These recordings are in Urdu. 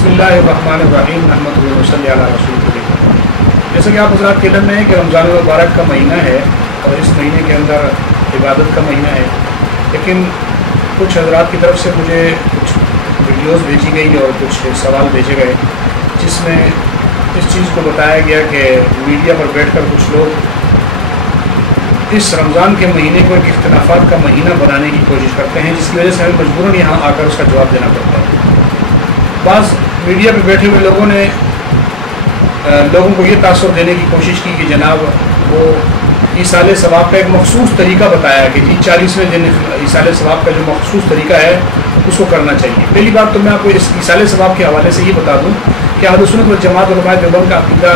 بسم اللہ الرحمن الرحیم نحمدہ و نصلی علی رسول اللہ۔ جیسا کہ آپ حضرات کے علم میں ہے کہ رمضان المبارک کا مہینہ ہے اور اس مہینے کے اندر عبادت کا مہینہ ہے، لیکن کچھ حضرات کی طرف سے مجھے کچھ ویڈیوز بھیجی گئی اور کچھ سوال بھیجے گئے جس میں اس چیز کو بتایا گیا کہ میڈیا پر بیٹھ کر کچھ لوگ اس رمضان کے مہینے کو ایک اختلافات کا مہینہ بنانے کی کوشش کرتے ہیں، جس کی وجہ سے ہمیں مجبوراً یہاں آ کر اس کا جواب دینا پڑتا ہے۔ بعض میڈیا پہ بیٹھے ہوئے لوگوں نے لوگوں کو یہ تاثر دینے کی کوشش کی کہ جناب وہ ایصال ثواب کا ایک مخصوص طریقہ بتایا کہ جی 40ویں دن ایصال ثواب کا جو مخصوص طریقہ ہے اس کو کرنا چاہیے۔ پہلی بات تو میں آپ کو اس ایصال ثواب کے حوالے سے یہ بتا دوں کہ اہل سنت والجماعت علماء دیوبند کا عقیدہ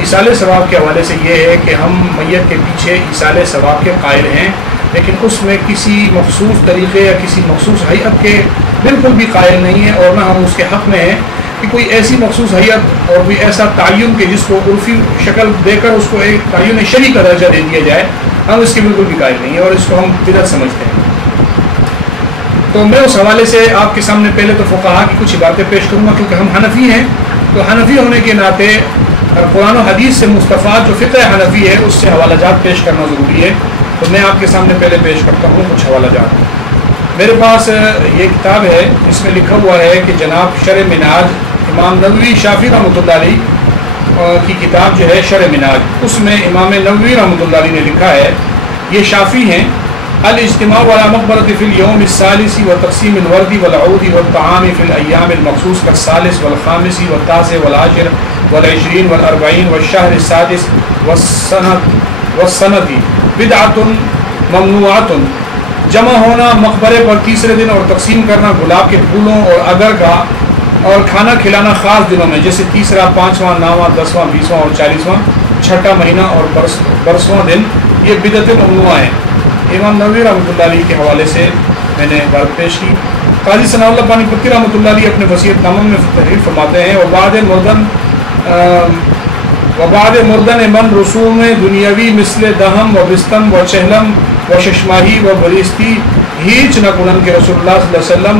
ایصال ثواب کے حوالے سے یہ ہے کہ ہم میت کے پیچھے ایصال ثواب کے قائل ہیں، لیکن اس میں کسی مخصوص طریقے یا کسی مخصوص ہیئت کے بالکل بھی قائل نہیں ہے، اور نہ ہم اس کے حق میں ہیں کہ کوئی ایسی مخصوص ہیئت اور کوئی ایسا تعین کہ جس کو عرفی شکل دے کر اس کو ایک تعین شرعی کا درجہ دے دیا جائے، ہم اس کے بالکل بھی قائل نہیں ہیں اور اس کو ہم بدعت سمجھتے ہیں۔ تو میں اس حوالے سے آپ کے سامنے پہلے تو فقہا کی کچھ باتیں پیش کروں گا، کیونکہ ہم حنفی ہیں، تو حنفی ہونے کے ناطے قرآن و حدیث سے مستفاد جو فقہ حنفی ہے اس سے حوالہ جات پیش کرنا ضروری ہے۔ تو میں آپ کے سامنے پہلے پیش کرتا ہوں کچھ حوالہ جات۔ میرے پاس یہ کتاب ہے، اس میں لکھا ہوا ہے کہ جناب شرح منہاج امام نووی شافعی رحمۃ اللہ علیہ کی کتاب جو ہے شرح منہاج، اس میں امام نووی رحمۃ اللہ علیہ نے لکھا ہے، یہ شافعی ہیں، الاجتماع على مقبرة في اليوم الثالث وتقسيم الورد والعود والطعام في الأيام المخصوص كالثالث والخامس والتاسع والعاشر والعشرين والأربعين والشهر السادس والسنة بدعة ممنوعة۔ جمع ہونا مقبرے پر تیسرے دن اور تقسیم کرنا گلاب کے پھولوں اور اگر کا اور کھانا کھلانا خاص دنوں میں جیسے تیسرا، پانچواں، نواں، 10واں، 20واں اور 40واں، چھٹا مہینہ اور برسواں دن، یہ بدعت ممنوع ہیں۔ امام نووی رحمۃ اللہ علیہ کے حوالے سے میں نے بات پیش کی۔ قاضی ثناء اللہ پانی پتی رحمۃ اللہ علیہ اپنے وصیت نامہ میں تحریر فرماتے ہیں، وبعد مردن من رسوم دنیاوی مثل دہم و بستم و چہلم و ششماہی و بریستی ہیچ نہ کنن کے رسول اللہ صلی اللہ علیہ وسلم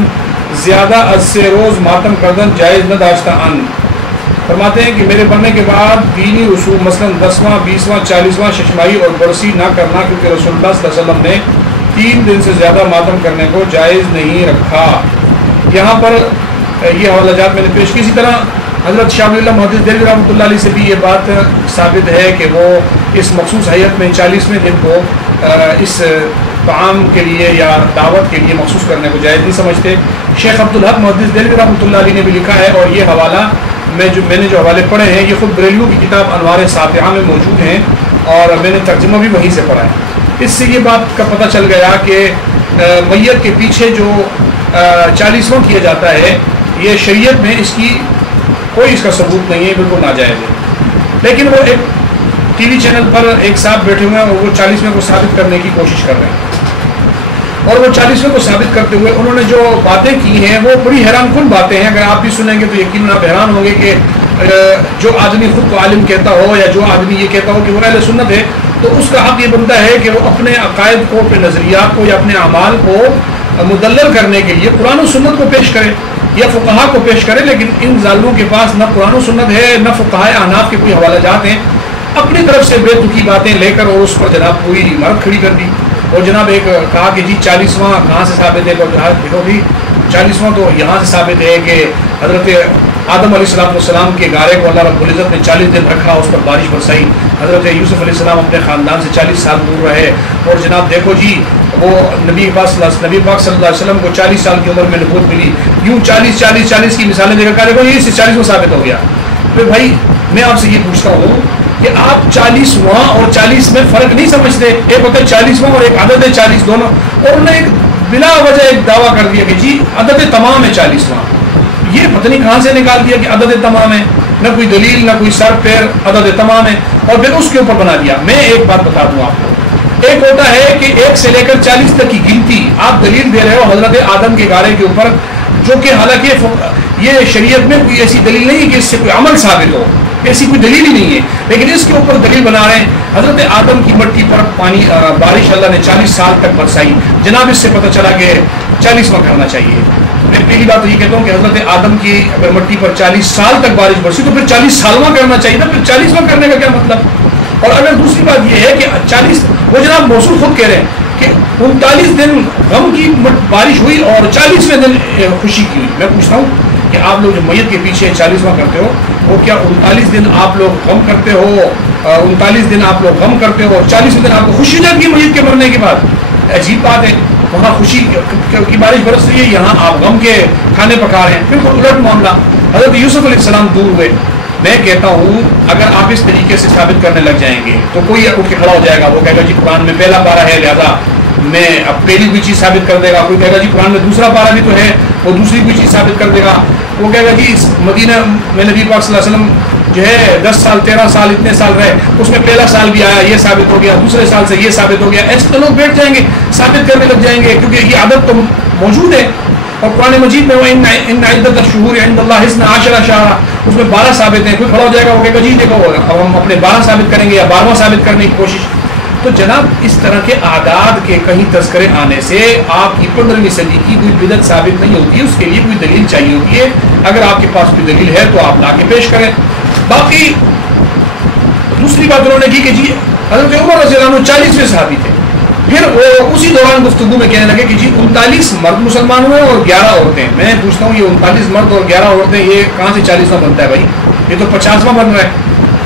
زیادہ از سے روز ماتم کردن جائز نہ داشتہ ان۔ فرماتے ہیں کہ میرے بننے کے بعد دینی رسوم مثلا 10واں، 20واں، 40واں ششماہی اور برسی نہ کرنا، کیونکہ رسول اللہ صلی اللہ علیہ وسلم نے 3 دن سے زیادہ ماتم کرنے کو جائز نہیں رکھا۔ یہاں پر یہ حوالہ جات میں نے پیش کی۔ اسی طرح حضرت شاہ ولی اللہ محدث دہلوی رحمۃ اللہ علیہ سے بھی یہ بات ثابت ہے کہ وہ اس مخصوص حیت میں 40ویں دن کو اس طعام کے لیے یا دعوت کے لیے مخصوص کرنے کو جائز نہیں سمجھتے۔ شیخ عبدالحق محدث دہلوی رحمۃ اللہ علیہ نے بھی لکھا ہے، اور یہ حوالہ میں نے جو حوالے پڑھے ہیں یہ خود بریلویوں کی کتاب انوار ساطعہ میں موجود ہیں، اور میں نے ترجمہ بھی وہیں سے پڑھا ہے۔ اس سے یہ بات کا پتہ چل گیا کہ میت کے پیچھے جو 40واں کیا جاتا ہے، یہ شریعت میں اس کی کوئی اس کا ثبوت نہیں ہے، بالکل ناجائز ہے۔ لیکن وہ ایک ٹی وی چینل پر ایک صاحب بیٹھے ہوئے ہیں اور وہ 40ویں کو ثابت کرنے کی کوشش کر رہے ہیں، اور وہ 40ویں کو ثابت کرتے ہوئے انہوں نے جو باتیں کی ہیں وہ بڑی حیران کن باتیں ہیں۔ اگر آپ بھی سنیں گے تو یقیناً آپ حیران ہوں گے کہ جو آدمی خود کو عالم کہتا ہو یا جو آدمی یہ کہتا ہو کہ وہ اہل سنت ہے، تو اس کا حق یہ بنتا ہے کہ وہ اپنے عقائد کو، اپنے نظریات کو یا اپنے اعمال کو مدلل کرنے کے لیے قرآن و سنت کو پیش کرے یا فقہا کو پیش کرے، لیکن ان ظالموں کے پاس نہ قرآن و سنت ہے نہ فقہاء احناف کے کوئی حوالہ جات ہیں، اپنی طرف سے بے تکی باتیں لے کر اور اس پر جناب پوری عمارت کھڑی کر دی۔ اور جناب ایک کہا کہ جی 40واں کہاں سے ثابت ہے، دیکھو بھی 40واں تو یہاں سے ثابت ہے کہ حضرت آدم علیہ السلام کے گارے کو اللہ رب العزت نے 40 دن رکھا، اس پر بارش برسائی، حضرت یوسف علیہ السلام اپنے خاندان سے 40 سال دور رہے، اور جناب دیکھو جی وہ نبی پاک صلی اللہ علیہ وسلم کو 40 سال کی عمر میں نبوت ملی، یوں 40 کی مثالیں دے کر دیکھو یہ 40واں ثابت ہو گیا۔ پھر بھائی میں آپ سے یہ پوچھتا ہوں کہ آپ 40واں اور 40 میں فرق نہیں سمجھتے؟ ایک ہوتا ہے 40واں اور ایک عدد 40 دونوں، اور انہوں نے ایک بلا وجہ ایک دعویٰ کر دیا کہ جی عدد تمام ہے 40واں۔ یہ پتہ نہیں کہاں سے نکال دیا کہ عدد تمام ہے، نہ کوئی دلیل نہ کوئی سر پیر، عدد تمام ہے، اور پھر اس کے اوپر بنا دیا۔ میں ایک بات بتا دوں آپ کو، ایک ہوتا ہے کہ 1 سے لے کر 40 تک کی گنتی آپ دلیل دے رہے ہو حضرت آدم کے گارے کے اوپر، جو کہ حالانکہ یہ شریعت میں کوئی ایسی دلیل نہیں ہے کہ اس سے کوئی عمل ثابت ہو، ایسی کوئی دلیل ہی نہیں ہے، لیکن اس کے اوپر دلیل بنا رہے ہیں۔ حضرت آدم کی مٹی پر پانی بارش اللہ نے 40 سال تک برسائی، جناب اس سے پتہ چلا کہ 40واں کرنا چاہیے۔ میں پہلی پہلی بات تو یہ کہتا ہوں کہ حضرت آدم کی اگر مٹی پر 40 سال تک بارش برسی تو پھر 40 سالواں کرنا چاہیے تھا، پھر 40واں کرنے کا کیا مطلب؟ اور اگر دوسری بات یہ ہے کہ 40 وہ جناب موصول خود کہہ رہے ہیں کہ 39 دن غم کی بارش ہوئی اور 40ویں دن خوشی کی ہوئی. میں پوچھتا ہوں کہ آپ لوگ جو میت کے پیچھے 40واں کرتے ہو وہ کیا 39 دن آپ لوگ غم کرتے ہو، 39 دن آپ لوگ غم کرتے ہو اور 40ویں دن آپ کو خوشی جاتی ہے میت کے مرنے کے بعد؟ عجیب بات ہے. وہاں خوشی کی بارش برس رہی ہے، یہاں آپ غم کے کھانے پکا رہے ہیں. بالکل الٹ معاملہ. حضرت یوسف علیہ السلام دور ہوئے. میں کہتا ہوں اگر آپ اس طریقے سے ثابت کرنے لگ جائیں گے تو کوئی اٹھ کے کھڑا ہو جائے گا، وہ کہے گا جی قرآن میں پہلا پارہ ہے لہذا میں اب پہلی کوئی چیز ثابت کر دے گا. کوئی کہے گا جی قرآن میں دوسرا پارہ بھی تو ہے، وہ دوسری کوئی چیز ثابت کر دے گا. وہ کہے گا جی مدینہ میں نبی پاک صلی اللہ علیہ وسلم جو ہے 10 سال 13 سال اتنے سال رہے، اس میں پہلا سال بھی آیا یہ ثابت ہو گیا، دوسرے سال سے یہ ثابت ہو گیا. ایسے تو لوگ بیٹھ جائیں گے، ثابت کرنے لگ جائیں گے کیونکہ یہ عادت تو موجود ہے. اور قرآن مجید میں وہ ان عدت الشہور عند اللہ 12 شہرا، اس میں 12 ثابت ہیں. کوئی کھڑا ہو جائے گا وہ کہے گا جی دیکھو اب ہم اپنے 12 ثابت کریں گے یا 12واں ثابت کرنے کی کوشش. تو جناب اس طرح کے اعداد کے کہیں تذکرے آنے سے آپ کی 15ویں صدی کی کوئی بدعت ثابت نہیں ہوتی، اس کے لیے کوئی دلیل چاہیے ہوتی ہے. اگر آپ کے پاس کوئی دلیل ہے تو آپ لا کے پیش کریں. باقی دوسری بات انہوں نے کی کہ جی حضرت عمر رضی اللہ عنہ 40ویں صحابی تھے. پھر وہ اسی دوران گفتگو میں کہنے لگے کہ جی 39 مرد مسلمان ہوئے اور 11 عورتیں. میں پوچھتا ہوں یہ 39 مرد اور 11 عورتیں یہ کہاں سے 40واں بنتا ہے بھائی؟ یہ تو 50واں بن رہا ہے.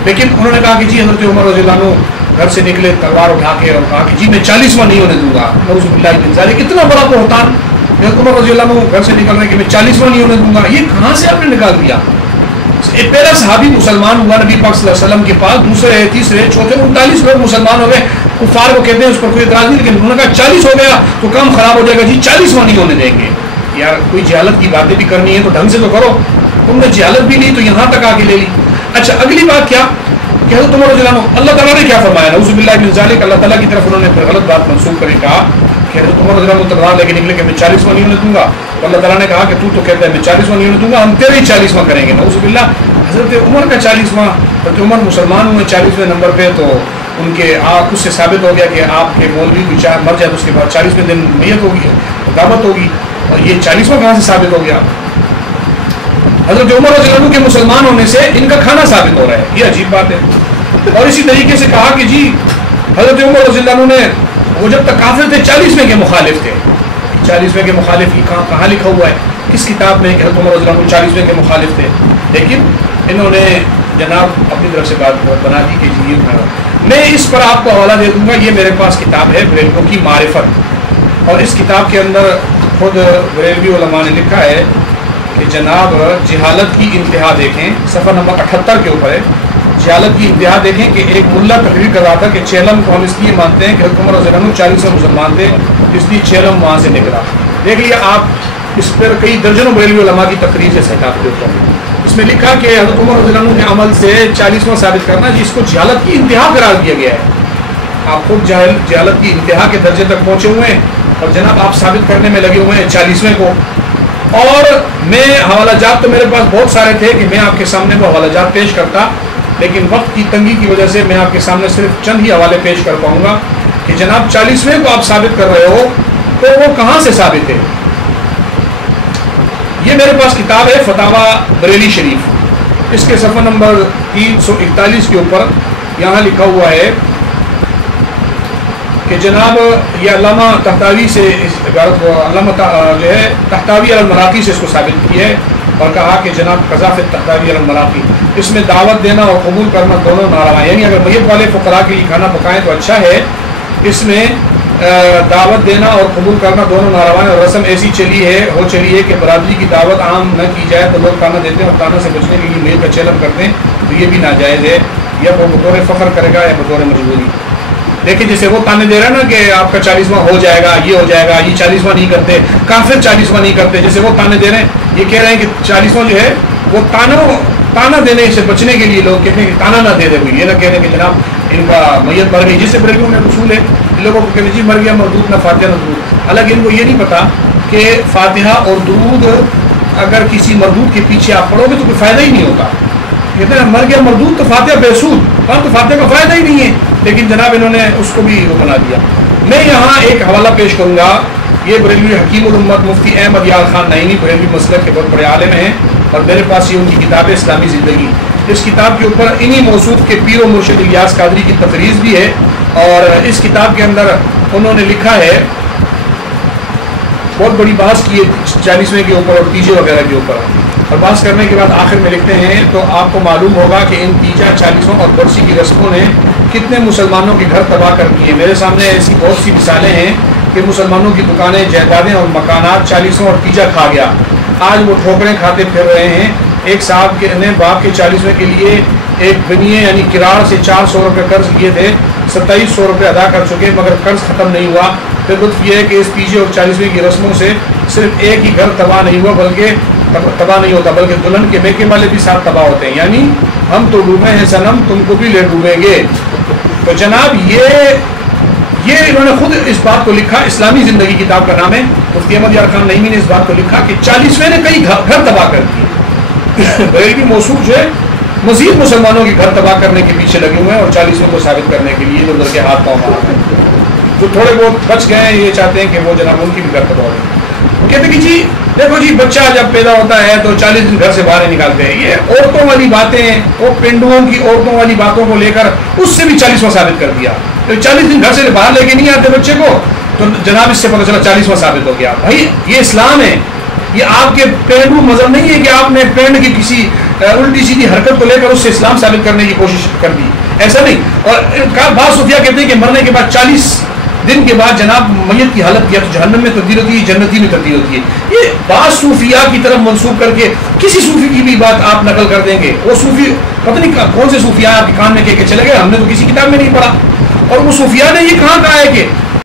لیکن انہوں نے کہا کہ جی حضرت عمر رضی اللہ عنہ گھر سے نکلے تلوار اٹھا کے اور کہا کہ جی میں 40واں نہیں ہونے دوں گا. نعوذ باللہ من ذالک. اتنا بڑا بہتان. حضرت عمر رضی اللہ عنہ گھر سے نکل رہے کہ میں 40واں نہیں ہونے دوں گا. یہ کہاں سے آپ نے نکال دیا؟ پہلا صحابی مسلمان ہوا نبی پاک صلی اللہ علیہ وسلم کے پاس، دوسرے تیسرے چوتھے 39 لوگ مسلمان ہو گئے. کفار کو کہتے ہیں اس پر کوئی اعتراض نہیں، لیکن انہوں نے کہا 40 ہو گیا تو کام خراب ہو جائے گا جی 40واں نہیں ہونے دیں گے. یار کوئی جہالت کی باتیں بھی کرنی ہے تو ڈھنگ سے تو کرو. تم نے جہالت بھی لی تو یہاں تک آ کے لے لی. اچھا اگلی بات کیا کہ حضرت عمر رضی اللہ عنہ اللہ تعالیٰ نے کیا فرمایا؟ نعوذ باللہ من ذالک. اللہ تعالیٰ کی طرف انہوں نے پھر غلط بات منسوخ کرے کہا کہ حضرت عمر رضی اللہ عنہ تلوار لے کے نکلے کہ میں 40واں نہیں ہونے دوں گا. تو اللہ تعالیٰ نے کہا کہ تو کہتا ہے میں 40واں نہیں ہونے دوں گا، ہم تیرے ہی 40واں کریں گے. نعوذ باللہ. حضرت عمر کا 40واں، حضرت عمر مسلمان ہوئے 40ویں نمبر پہ، تو ان کے اس سے ثابت ہو گیا کہ آپ کے مولوی بھی مر جائے تو اس کے بعد 40ویں دن نیت ہوگی، دعوت ہوگی. اور یہ 40واں کہاں سے ثابت ہو گیا؟ حضرت عمر رضی اللہ عنہ کے مسلمان ہونے سے ان کا کھانا ثابت ہو رہا ہے. یہ عجیب بات ہے. اور اسی طریقے سے کہا کہ جی حضرت عمر رضی اللہ عنہ نے وہ جب تک کافر تھے 40ویں کے مخالف تھے. 40ویں کے مخالف کہاں لکھا ہوا ہے؟ کس کتاب میں کہ حضرت عمر رضی اللہ عنہ 40ویں کے مخالف تھے؟ لیکن انہوں نے جناب اپنی طرف سے بات بنا دی کہ جی میں اس پر آپ کو حوالہ دے دوں گا. یہ میرے پاس کتاب ہے بریلویوں کی معرفت، اور اس کتاب کے اندر خود بریلوی علماء نے لکھا ہے کہ جناب جہالت کی انتہا دیکھیں، صفحہ نمبر 78 کے اوپر ہے. جہالت کی انتہا دیکھیں کہ ایک ملا تقریر کر رہا تھا کہ چیلم کو ہم اس لیے مانتے ہیں کہ حضرت عمر رضی اللہ عنہ 40 مسلمان تھے، اس لیے چیلم وہاں سے نکلا. دیکھ لیا آپ، اس پر کئی درجنوں بریلوی علماء کی تقریر سے صحیح کے اوپر اس میں لکھا کہ حضرت عمر رضی اللہ عنہ کے عمل سے 40واں ثابت کرنا جس کو جہالت کی انتہا قرار دیا گیا ہے. آپ خود جہالت کی انتہا کے درجے تک پہنچے ہوئے ہیں اور جناب آپ ثابت کرنے میں لگے ہوئے ہیں 40ویں کو. اور میں حوالہ جات تو میرے پاس بہت سارے تھے کہ میں آپ کے سامنے وہ حوالہ جات پیش کرتا، لیکن وقت کی تنگی کی وجہ سے میں آپ کے سامنے صرف چند ہی حوالے پیش کر پاؤں گا کہ جناب 40ویں کو آپ ثابت کر رہے ہو تو وہ کہاں سے ثابت ہے. یہ میرے پاس کتاب ہے فتاوی بریلی شریف، اس کے صفحہ نمبر 341 کے اوپر یہاں لکھا ہوا ہے کہ جناب یہ علامہ تحتاوی سے علامہ جو ہے تحتاوی المراقی سے اس کو ثابت کی ہے اور کہا کہ جناب قذاف تحتاوی المراقی، اس میں دعوت دینا اور قبول کرنا دونوں ناروا، یعنی اگر میت والے فقراء کے لیے کھانا پکائیں تو اچھا ہے، اس میں دعوت دینا اور قبول کرنا دونوں ناروا ہیں. اور رسم ایسی چلی ہے کہ برادری کی دعوت عام نہ کی جائے تو لوگ کھانا دیتے ہیں اور کھانا سے بچنے کے لیے میل کا چیلم کرتے ہیں، تو یہ بھی ناجائز ہے. یا وہ بطور فخر کرے گا یا بطور مجبوری. دیکھیں جیسے وہ تانے دے رہا ہے نا کہ آپ کا 40واں ہو جائے گا، یہ ہو جائے گا، یہ 40واں نہیں کرتے، کافر 40واں نہیں کرتے، جیسے وہ تانے دے رہے ہیں، یہ کہہ رہے ہیں کہ 40واں جو ہے وہ تانا دینے سے بچنے کے لیے لوگ کہتے ہیں کہ تانا نہ دے دے ہوئی، یہ نہ کہہ رہے کہ جناب ان کا میت مر گئی، جس سے بریلویوں میں اصول ہے لوگوں کو کہتے ہیں جی مر گیا مردود نہ فاتحہ نہ درود. حالانکہ ان کو یہ نہیں پتا کہ فاتحہ اور درود اگر کسی مردود کے پیچھے آپ پڑھو گے تو کوئی فائدہ ہی نہیں ہوتا. کہتے ہیں مر گیا مردود تو فاتحہ بےسود، ہاں تو فاتحہ کا فائدہ ہی نہیں ہے. لیکن جناب انہوں نے اس کو بھی وہ بنا دیا. میں یہاں ایک حوالہ پیش کروں گا یہ بریلوی حکیم الامت مفتی احمد یار خان نعیمی بریلوی مسلک کے بہت بڑے عالم ہیں، اور میرے پاس یہ ان کی کتاب ہے اسلامی زندگی. اس کتاب کے اوپر انہی موصوف کے پیر و مرشد الیاس قادری کی تقریض بھی ہے، اور اس کتاب کے اندر انہوں نے لکھا ہے، بہت بڑی بحث کی ہے 40ویں کے اوپر اور تیجے وغیرہ کے اوپر، اور بحث کرنے کے بعد آخر میں لکھتے ہیں تو آپ کو معلوم ہوگا کہ ان تیجا 40 اور برسی کی رسموں نے کتنے مسلمانوں کے گھر تباہ کر دیے. میرے سامنے ایسی بہت سی مثالیں ہیں کہ مسلمانوں کی دکانیں، جائیدادیں اور مکانات 40 اور تیجا کھا گیا. آج وہ ٹھوکریں کھاتے پھر رہے ہیں. ایک صاحب نے باپ کے 40ویں کے لیے ایک بنیے یعنی کراڑ سے 400 روپے قرض لیے تھے، 2700 روپے ادا کر چکے، مگر قرض ختم نہیں ہوا. پھر لطف یہ ہے کہ اس تیجے اور 40ویں کی رسموں سے صرف ایک ہی گھر تباہ نہیں ہوا، بلکہ تباہ نہیں ہوتا، بلکہ دلہن کے میکے والے بھی ساتھ تباہ ہوتے ہیں. یعنی ہم تو ڈوبے ہیں صنم، تم کو بھی لے ڈوبیں گے. تو جناب یہ انہوں نے خود اس بات کو لکھا، اسلامی زندگی کتاب کا نام ہے. مفتی احمد یار خان نعیمی نے اس بات کو لکھا کہ 40ویں نے کئی گھر تباہ کر دیے. بریلوی موصوف جو ہے مزید مسلمانوں کے گھر تباہ کرنے کے پیچھے لگے ہوئے ہیں، اور 40ویں کو ثابت کرنے کے لیے ادھر کے ہاتھ پاؤں مار رہے ہیں. جو تھوڑے بہت بچ گئے ہیں یہ چاہتے ہیں کہ وہ جناب ان کی بھی گھر تباہ ہو جائے. وہ کہتے ہیں کہ جی دیکھو جی بچہ جب پیدا ہوتا ہے تو 40 دن گھر سے باہر نکالتے ہیں. یہ عورتوں والی باتیں ہیں، وہ پنڈوؤں کی عورتوں والی باتوں کو لے کر اس سے بھی 40واں ثابت کر دیا. 40 دن گھر سے باہر لے کے نہیں آتے بچے کو تو جناب اس سے پتہ چلا 40واں ثابت ہو گیا. بھائی یہ اسلام ہے، یہ آپ کے پینڈو مذہب نہیں ہے کہ آپ نے پینڈ کی کسی الٹی سیدھی حرکت کو لے کر اس سے اسلام ثابت کرنے کی کوشش کر دی. ایسا نہیں. اور بعض صوفیہ کہتے ہیں کہ مرنے کے بعد 40 دن کے بعد جناب میت کی حالت یا تو جہنم میں تبدیل ہوتی ہے، جنتی میں تبدیل ہوتی ہے. یہ بعض صوفیاء کی طرف منسوخ کر کے کسی صوفی کی بھی بات آپ نقل کر دیں گے. وہ صوفی پتہ نہیں کون سے صوفیاء آپ کے کان میں کہہ کے چلے گئے، ہم نے تو کسی کتاب میں نہیں پڑھا. اور وہ صوفیاء نے یہ کہاں کہا ہے کہ